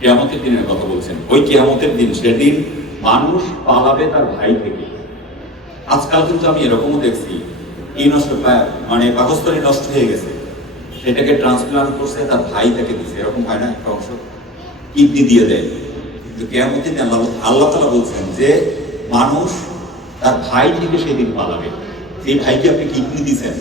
কেয়ামতের দিনের কথা বলছেন। ওই কেয়ামতের দিন সেদিন মানুষ পালাবে তার ভাই থেকে। আজকাল কিন্তু আমি এরকমও দেখছি কি নষ্ট মানে পাকস্থলী নষ্ট হয়ে গেছে। সেটাকে ট্রান্সপ্লান্ট করছে, তার ভাই তাকে দিছে। এরকম হয় না একটা অংশ? কিডনি দিয়ে দেয়। কিন্তু কেয়ামতের দিন আল্লাহ আল্লাহ তালা বলছেন যে, মানুষ তার ভাই থেকে সেদিন পালাবে। যেই ভাইকে আপনি কিডনি দিয়েছেন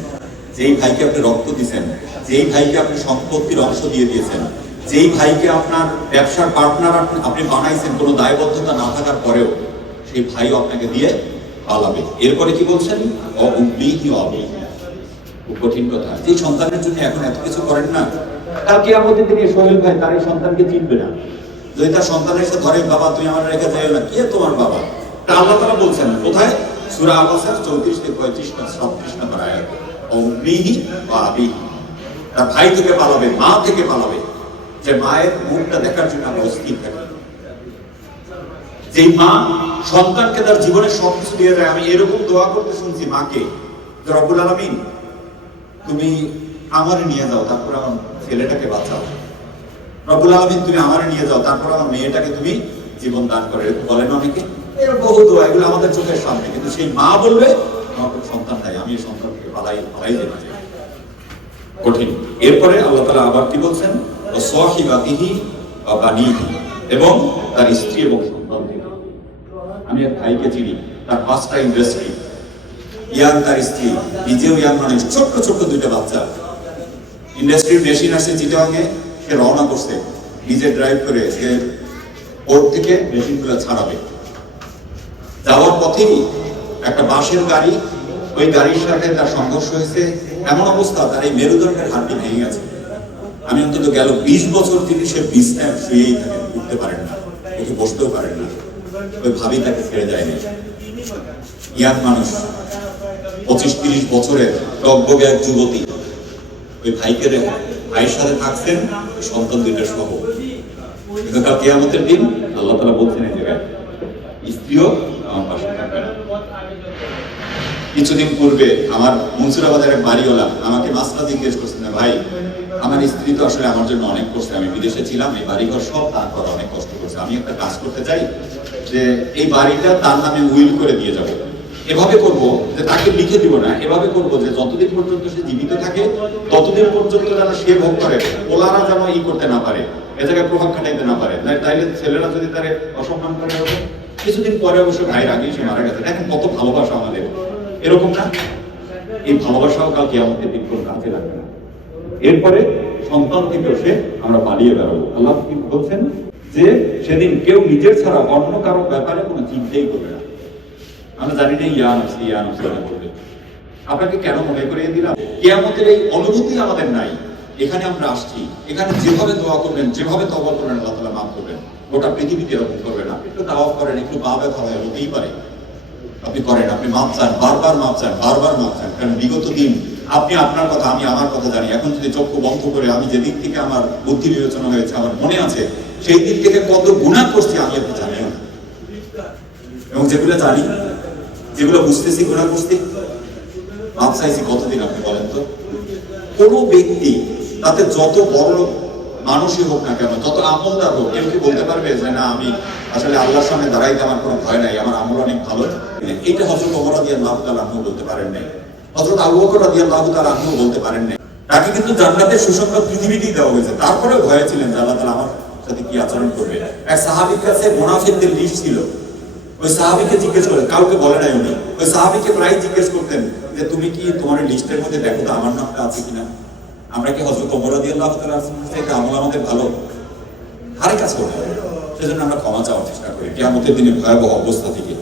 যেই ভাইকে আপনি রক্ত দিয়েছেন যেই ভাইকে আপনি সম্পত্তির অংশ দিয়ে দিয়েছেন যেই ভাইকে আপনার ব্যবসার পার্টনার আপনি বানাইছেন, কোনো দায়বদ্ধতা না থাকার পরেও সেই ভাই আপনাকে দিয়ে পালাবে। এরপরে কি বলছেন? অবিহি অবিহি খুব কঠিন কথা। যে সন্তানের জন্য এখন এত কিছু করেন না কালকে আমাদের দিনে সোহেল ভাই তার এই সন্তানকে চিনবে না। যদি তার সন্তান এসে ধরে বাবা তুই আমার রেখে যাই না, কে তোমার বাবা? তা আল্লাহ তারা বলছেন, কোথায়? সুরা আবাসার চৌত্রিশ থেকে পঁয়ত্রিশ না ছত্রিশ নম্বর আয়াত। অগ্নিহি বা আবিহি তার ভাই থেকে পালাবে, মা থেকে পালাবে। যে মায়ের মুখটা দেখার জন্য আমরা অস্থির থাকি। যে মা সন্তানকে তার জীবনের সবকিছু দিয়ে যায় আমি এরকম দোয়া করতে শুনছি মাকে, যে রব্বুল আলামিন, তুমি আমারে নিয়ে যাও, তারপর আমার ছেলেটাকে বাঁচাও। রবুল আলামিন, তুমি আমারে নিয়ে যাও, তারপর আমার মেয়েটাকে তুমি জীবন দান করে বলেন অনেকে। এর বহু দোয়া, এগুলো আমাদের চোখের সামনে, কিন্তু সেই মা বলবে, আমার সন্তান নাই, আমি সন্তানকে পালাই পালাই যেতে কঠিন। এরপরে আল্লাহ তালা আবার কি বলছেন? ও সহিবাতিহি বানিহি এবং তার স্ত্রী এবং আমি এক ভাইকে চিনি, তার পাঁচটা ইন্ডাস্ট্রি ইয়াং তার স্ত্রী, নিজেও ছোট্ট ছোট্ট দুইটা বাচ্চা। ইন্ডাস্ট্রির মেশিন সে রওনা করছে। নিজে ড্রাইভ করে সে ওর থেকে মেশিনগুলো ছাড়াবে। যাওয়ার পথেই একটা বাসের গাড়ি, ওই গাড়ির সাথে তার সংঘর্ষ হয়েছে। এমন অবস্থা, তার এই মেরুদণ্ডের হাড্ডি ভেঙে গেছে। আমি অন্তত গেল বিশ বছর থেকে সে বিছনায় শুয়েই থাকেন উঠতে পারেন না, উঠে বসতেও পারেন না। ওই ভাবি তাকে ছেড়ে যায় না ইয়াং মানুষ, পঁচিশ তিরিশ বছরের টকবগে এক যুবতী। ওই ভাইকে ভাইয়ের সাথে থাকছেন, ওই সন্তান দুইটা সহ। কিন্তু কাল কেয়ামতের দিন, আল্লাহ তালা বলছেন এই জায়গায়, স্ত্রীও আমার পাশে থাকবে না কিছুদিন পূর্বে আমার মনসুরাবাদের এক বাড়িওয়ালা আমাকে মাসলা জিজ্ঞেস করছেন না ভাই, আমার স্ত্রী তো আসলে আমার জন্য অনেক করছে আমি বিদেশে ছিলাম, এই বাড়িঘর সব তার করা অনেক কষ্ট করছে। আমি একটা কাজ করতে চাই যে এই বাড়িটা তার নামে উইল করে দিয়ে যাব। এভাবে করব যে তাকে লিখে দিব না, এভাবে করব যে যতদিন পর্যন্ত সে জীবিত থাকে, ততদিন পর্যন্ত যেন সে ভোগ করে ওলারা যেন ই করতে না পারে, এ জায়গায় প্রভাব খাটাইতে না পারে। তাইলে ছেলেরা যদি তারে অসম্মান করে কিছুদিন পরে অবশ্য ভাইয়ের আগেই সে মারা গেছে। দেখেন কত ভালোবাসা আমাদের এরকম না এই ভালোবাসাও কালকে আমাদের কোনো কাজে লাগবে না। এরপরে সন্তান থেকে সে আমরা পালিয়ে বেড়াবো আল্লাহ বলছেন? যে সেদিন কেউ নিজের ছাড়া অন্য কারও ব্যাপারে কোনো চিন্তাই করবে না। আমরা জানি না ইয়ান আছে ইয়ান আছে না করবে আপনাকে কেন মনে করিয়ে দিলাম? কেয়ামতের এই অনুভূতি আমাদের নাই। এখানে আমরা আসছি। এখানে যেভাবে দোয়া করবেন, যেভাবে তবা করবেন, আল্লাহ তালা মাফ করবেন। গোটা পৃথিবীতে এরকম করবেন আপনি একটু দাওয়া করেন, একটু পা ব্যথা হয় হতেই পারে। আপনি করেন, আপনি মাপ চান, বারবার মাপ চান, বারবার মাপ চান। কারণ বিগত দিন আপনি আপনার কথা, আমি আমার কথা জানি। এখন যদি চক্ষু বন্ধ করে আমি যে দিক থেকে আমার বুদ্ধি বিবেচনা হয়েছে, আমার মনে আছে, সেই দিক থেকে কত গুণা করছি আমি আপনি জানি না। এবং যেগুলো জানি, যেগুলো বুঝতেছি, গুণা করছি, মাপ চাইছি কতদিন আপনি বলেন তো? কোনো ব্যক্তি তাতে যত বড় মানুষই হোক না কেন, যত আমলদার হোক, কেউ কি বলতে পারবে যে না, আমি আসলে আল্লাহর সামনে দাঁড়াইতে আমার কোনো ভয় নাই, আমার আমল অনেক ভালো? এইটা হজরত ওমর আল্লাহ তাআলা আনহু বলতে পারেন নাই। হজরত আবু বকর রাদিয়াল্লাহু তাআলা আনহু বলতে পারেন নাই। তাকে কিন্তু জান্নাতের সুসংবাদ পৃথিবীতেই দেওয়া হয়েছে। তারপরেও ভয়ে ছিলেন যে আল্লাহ তাআলা আমার সাথে কি আচরণ করবে। এক সাহাবীর কাছে মুনাফিকদের লিস্ট ছিল। ওই সাহাবিকে জিজ্ঞেস করেন কাউকে বলে নাই উনি। ওই সাহাবিকে প্রায় জিজ্ঞেস করতেন যে, তুমি কি তোমার লিস্টের মধ্যে দেখো আমার নামটা আছে কিনা? আমরা কি হজরত দিয়ে আল্লাহ থেকে আমল আমাদের ভালো? হারে কাজ করতে হবে সেজন্য আমরা ক্ষমা চাওয়ার চেষ্টা করি। কেমন দিনে ভয়াবহ অবস্থা থেকে